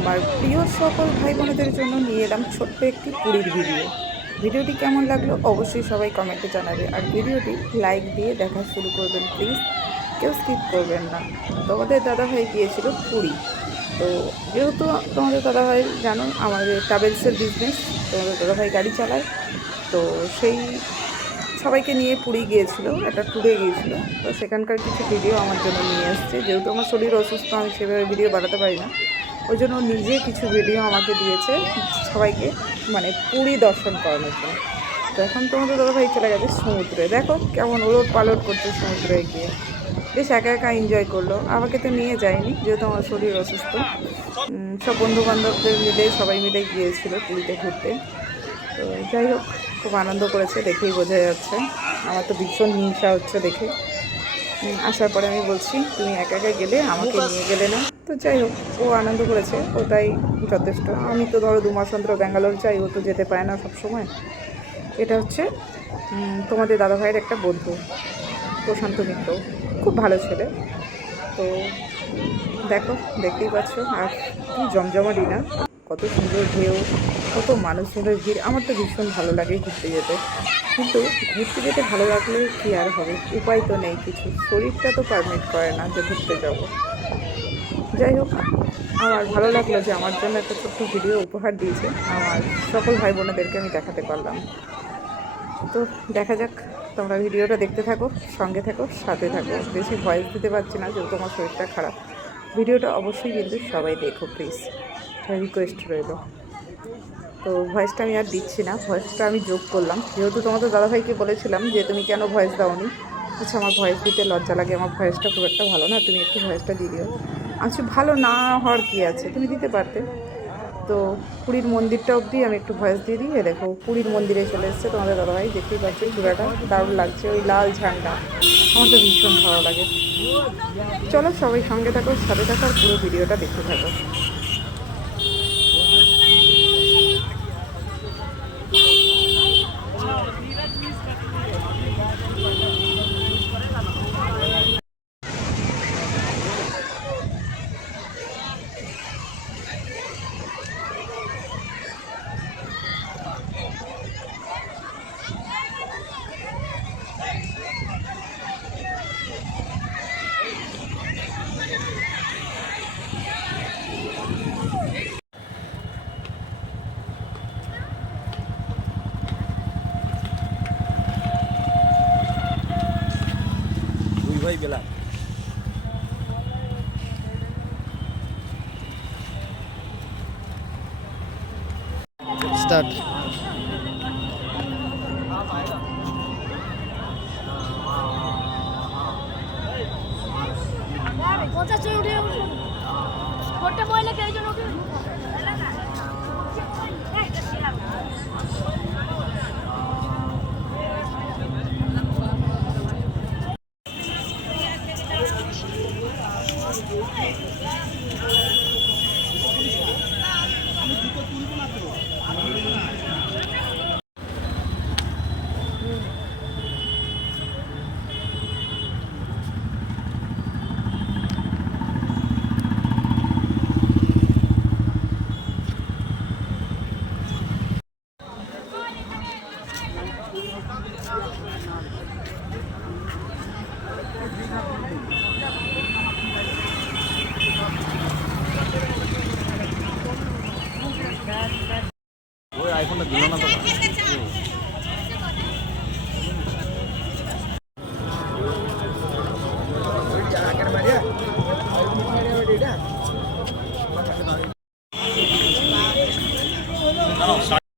আমার প্রিয় সকল ভাই বোনেদের জন্য নিয়ে এলাম ছোট্ট একটি পুরীর ভিডিও। ভিডিওটি কেমন লাগলো অবশ্যই সবাই কমেন্টে জানাবে, আর ভিডিওটি লাইক দিয়ে দেখা শুরু করবেন প্লিজ, কেউ স্কিপ করবেন না। তোমাদের দাদাভাই গিয়েছিল পুরী। তো যেহেতু তোমাদের দাদাভাই জানো আমাদের ট্রাভেলসের বিজনেস, তোমাদের দাদাভাই গাড়ি চালায়, তো সেই সবাইকে নিয়ে পুরী গিয়েছিল, একটা ট্যুরে গিয়েছিল। তো সেখানকার কিছু ভিডিও আমার জন্য নিয়ে এসছে। যেহেতু আমার শরীর অসুস্থ, আমি সেভাবে ভিডিও বানাতে পারি না, ওই জন্য নিজে কিছু ভিডিও আমাকে দিয়েছে সবাইকে, মানে পুরী দর্শন করানোর জন্য। তো এখন তোমাদের দাদাভাই চলে গেছে সমুদ্রে, দেখো কেমন ওলট পালট করছে সমুদ্রে গিয়ে, বেশ একা একা এনজয় করলো। আমাকে তো নিয়ে যায়নি যেহেতু আমার শরীর অসুস্থ। সব বন্ধুবান্ধবদের মিলে সবাই মিলে গিয়েছিল পুরীতে ঘুরতে। তো যাই হোক, খুব আনন্দ করেছে, দেখেই বোঝা যাচ্ছে। আমার তো ভীষণ হিংসা হচ্ছে দেখে। আসার পরে আমি বলছি তুমি একা একা গেলে, আমাকে নিয়ে গেলে না। তো যাই হোক, ও আনন্দ করেছে, ওটাই যথেষ্ট। আমি তো ধরো 2 মাস অন্তর ব্যাঙ্গালোর যাই, ও তো যেতে পারে না সব সময়। এটা হচ্ছে তোমাদের দাদাভাইয়ের একটা বন্ধু, প্রশান্ত মিত্র, খুব ভালো ছেলে। তো দেখো, দেখতেই পাচ্ছ, আর কি জমজমাটি না, কত সুন্দর ঢেউ, কত মানুষজনের ভিড়। আমার তো ভীষণ ভালো লাগে ঘুরতে যেতে, কিন্তু ঘুরতে যেতে ভালো লাগলে কি আর হবে, উপায় তো নেই কিছু, শরীরটা তো পারমিট করে না যে ঘুরতে যাব। যাই হোক, আমার ভালো লাগলো যে আমার জন্য একটা ছোট্ট ভিডিও উপহার দিয়েছে, আমার সকল ভাই বোনেদেরকে আমি দেখাতে পারলাম। তো দেখা যাক, তোমরা ভিডিওটা দেখতে থাকো, সঙ্গে থাকো, সাথে থাকো। বেশি ভয়েস দিতে পারছি না যেহেতু তোমার শরীরটা খারাপ। ভিডিওটা অবশ্যই কিন্তু সবাই দেখো প্লিজ, রিকোয়েস্ট রইল। তো ভয়েসটা আমি আর দিচ্ছি না, ভয়েসটা আমি যোগ করলাম যেহেতু তোমাদের দাদাভাইকে বলেছিলাম যে তুমি কেন ভয়েস দাওনি। আচ্ছা, আমার ভয়েস দিতে লজ্জা লাগে, আমার ভয়েসটা খুব একটা ভালো না, তুমি একটু ভয়েসটা দিয়ে দিও। আচ্ছা, ভালো না হওয়ার কী আছে, তুমি দিতে পারতে। তো পুরীর মন্দিরটা অবধি আমি একটু ভয়েস দিয়ে দিই। দেখো পুরীর মন্দিরে চলে এসছে তোমাদের দাদাভাই, দেখতেই পাচ্ছি চূড়াটা দারুণ লাগছে, ওই লাল ঝান্ডা আমার তো ভীষণ ভালো লাগে। চলো সবাই সঙ্গে থাকো, সাথে থাকো, আর পুরো ভিডিওটা দেখতে থাকো। ভাই বেলা স্টার্ট। ওই আইফোনটা দিল না তো।